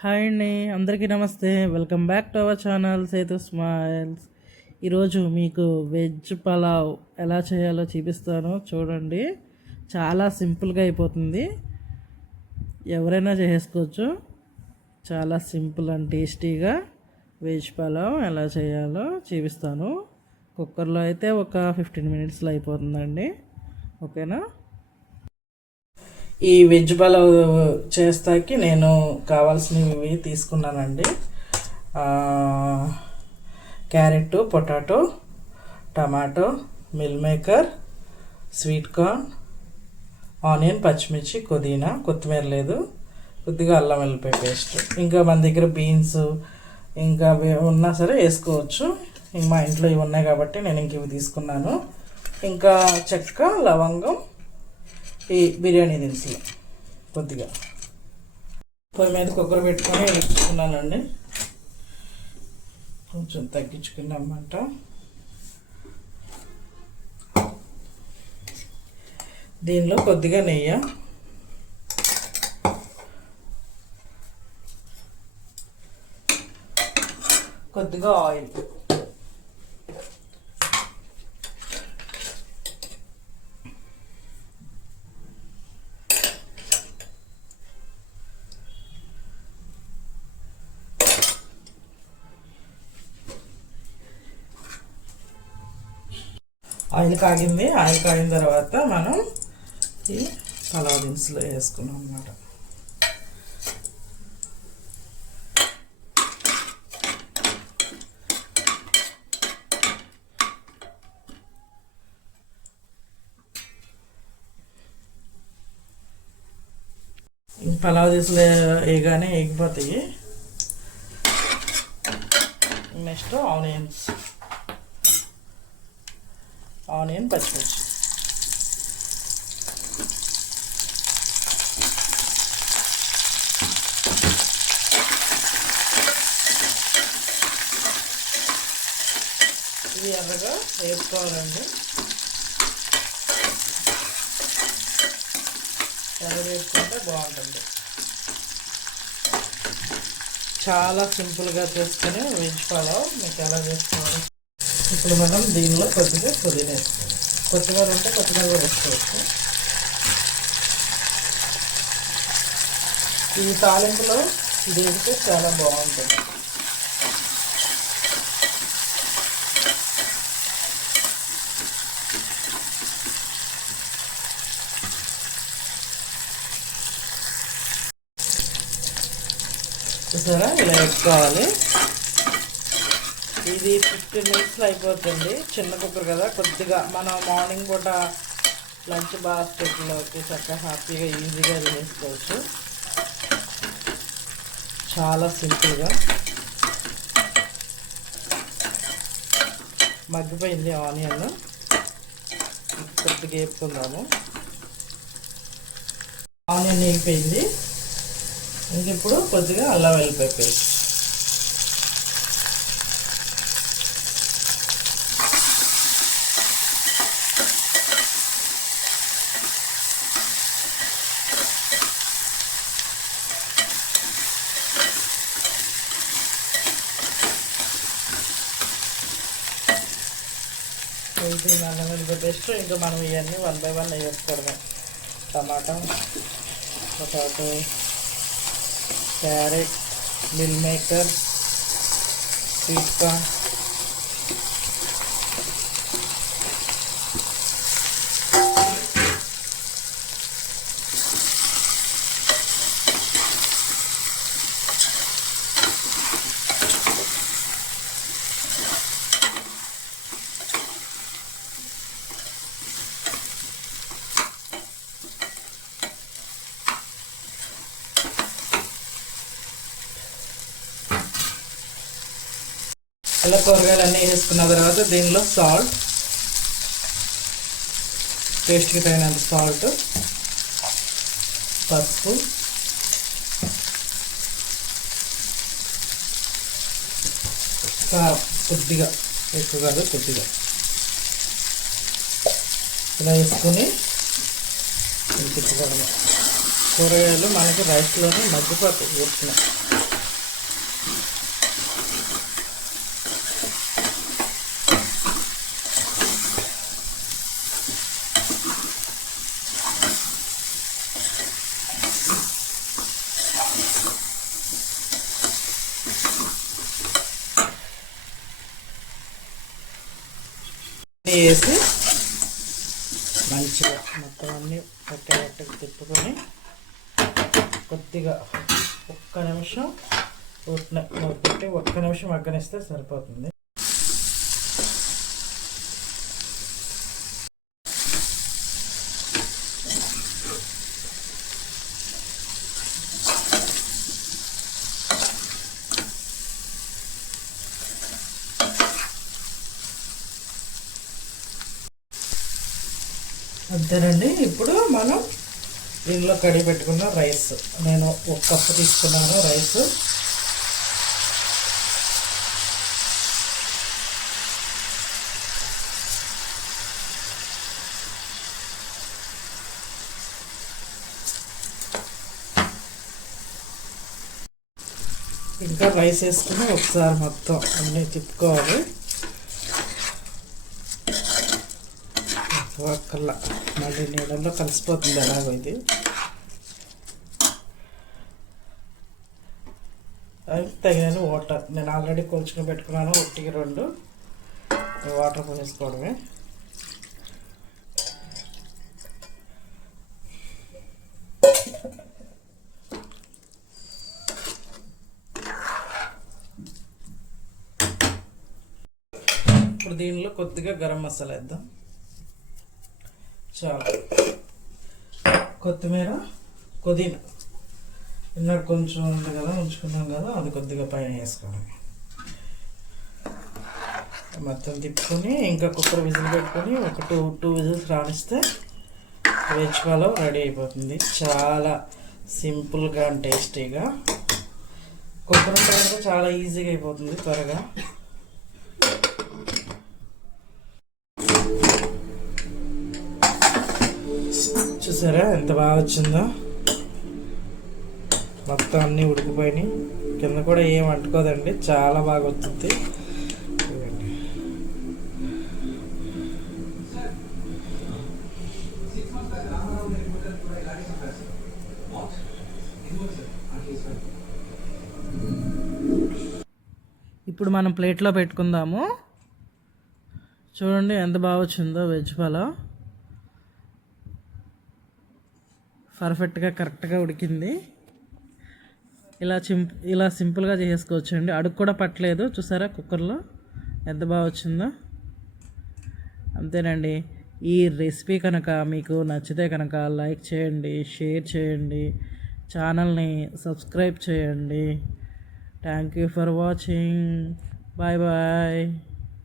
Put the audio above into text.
Hi అండి, అందరికీ నమస్తే. Welcome back to our channel Sethu smiles. ఈరోజు మీకు వెజ్ పలావ్ ఎలా చేయాలో చూపిస్తాను, చూడండి. చాలా సింపుల్గా అయిపోతుంది, ఎవరైనా చేసుకోవచ్చు. చాలా సింపుల్ అండ్ టేస్టీగా వెజ్ పలావ్ ఎలా చేయాలో చూపిస్తాను. కుక్కర్లో అయితే ఒక 15 మినిట్స్లో అయిపోతుందండి. ఓకేనా? ఈ వెజ్ పలావ్ చేస్తాకి నేను కావాల్సినవి తీసుకున్నానండి. Carrot, potato, tomato, mill maker, sweet corn, onion, పచ్చిమిర్చి, పుదీనా, కొత్తిమీర లేదు, కొద్దిగా అల్లం వెల్లిపాయ పేస్ట్. ఇంకా మన దగ్గర బీన్స్ ఇంకా ఉన్నా సరే వేసుకోవచ్చు. ఇంక మా ఇంట్లో ఇవి ఉన్నాయి కాబట్టి నేను ఇంక ఇవి తీసుకున్నాను. ఇంకా చెక్క, లవంగం, ఈ బిర్యానీ దినుసులు కొద్దిగా. పొయ్యి మీద కుక్కర్ పెట్టుకొని వేసుకున్నానండి. కొంచెం తగ్గించుకున్నామంట. దీనిలో కొద్దిగా నెయ్యి, కొద్దిగా ఆయిల్, ఆయిల్ కాగింది. ఆయిల్ కాగిన తర్వాత మనం ఈ పలావ్ దినుసులు వేసుకున్నాం అన్నమాట. పలావ్ దినుసులు వేయగానే ఎగిపోతాయి. నెక్స్ట్ ఆనియన్, పచ్చిమిర్చి, ఇది ఎర్రగా వేసుకోవాలండి. ఎర్ర వేసుకుంటే బాగుంటుంది. చాలా సింపుల్గా చేసుకుని వెజ్ పలావ్ మీకు ఎలా చేసుకోవాలి. ఇప్పుడు మనం దీనిలో కొద్దిగా పుదీనా వేసుకోవాలి. కొత్తిమీర ఉంటే కొత్తిమీర కూడా వేసుకోవచ్చు. ఈ తాలింపులో ఇది వేస్తే చాలా బాగుంటుంది. చూసారా, ఇలా వేసుకోవాలి. ఇది 15 మినిట్స్లో అయిపోతుంది. చిన్న కుక్కర్ కదా, కొద్దిగా మనం మార్నింగ్ పూట లంచ్ బాస్కెట్లోకి చక్కగా హ్యాపీగా ఈజీగా చేసుకోవచ్చు. చాలా సింపుల్గా మగ్గిపోయింది ఆనియన్. కొద్దిగా వేపుకుందాము. ఆనియన్ వేగిపోయింది. ఇంక ఇప్పుడు కొద్దిగా అల్లం వెల్లిపాయ పేస్ట్, అల్లం వెల్లిపాయ పేస్ట్. ఇంకా మనం ఇవన్నీ 1 by 1 వేసుకోవడమే. Tomato, potato, carrot, meal maker, sweet corn, అలా కూరగాయలన్నీ వేసుకున్న తర్వాత దీనిలో సాల్ట్, టేస్ట్కి తగినంత సాల్ట్, పసుపు, కారం కొద్దిగా, ఎక్కువ కాదు కొద్దిగా, ఇలా వేసుకొని తిప్పుకోవడమే. కూరగాయలు మనకి రైస్లోనే మగ్గిపోతాయి వేసుకున్నాం. వేసి మంచిగా మొత్తం అన్నీ పట్టేటట్టుగా తిప్పుకొని కొద్దిగా ఒక్క నిమిషం పెట్టి ఒక్క నిమిషం మగ్గనిస్తే సరిపోతుంది. అంతేనండి. ఇప్పుడు మనం దీనిలో కడిగి పెట్టుకున్న రైస్, నేను 1 కప్పు తీసుకున్నాను రైస్. ఇంకా రైస్ వేసుకుని ఒకసారి మొత్తం అన్నీ తిప్పుకోవాలి. ఒక్కల్లా మళ్ళీ నీళ్ళల్లో కలిసిపోతుంది ఎలాగో ఇది. తగిన వాటర్ నేను ఆల్రెడీ కొలుచుకుని పెట్టుకున్నాను, 1కి 2 వాటర్ పోసుకోవడమే. ఇప్పుడు దీనిలో కొద్దిగా గరం మసాలా వేద్దాం. చాలా కొత్తిమీర, పుదీనా ఇన్నర్ కొంచెం ఉంది కదా ఉంచుకున్నాం కదా, అది కొద్దిగా పైన వేసుకోవడం. మొత్తం తిప్పుకొని ఇంకా కుక్కర్ విజిల్ పెట్టుకొని ఒక 2 విజిల్స్ రాణిస్తే వెజ్ పలావ్ రెడీ అయిపోతుంది. చాలా సింపుల్గా అండ్ టేస్టీగా. కుక్కర్ ఉంటే కనుక చాలా ఈజీగా అయిపోతుంది త్వరగా. చూసారా ఎంత బాగా వచ్చిందో, మొత్తం అన్నీ ఉడికిపోయినాయి, కింద కూడా ఏం అంటుకోదండి, చాలా బాగా వస్తుంది. ఇప్పుడు మనం ప్లేట్లో పెట్టుకుందాము. చూడండి ఎంత బాగా వచ్చిందో వెజ్ పలావ్. పర్ఫెక్ట్గా కరెక్ట్గా ఉడికింది. ఇలా సింపుల్గా చేసుకోవచ్చు అండి. అడుగు కూడా పట్టలేదు. చూసారా కుక్కర్లో ఎంత బాగా వచ్చిందో. అంతేనండి. ఈ రెసిపీ కనుక మీకు నచ్చితే కనుక లైక్ చేయండి, షేర్ చేయండి, ఛానల్ని సబ్స్క్రైబ్ చేయండి. Thank you for watching. Bye bye.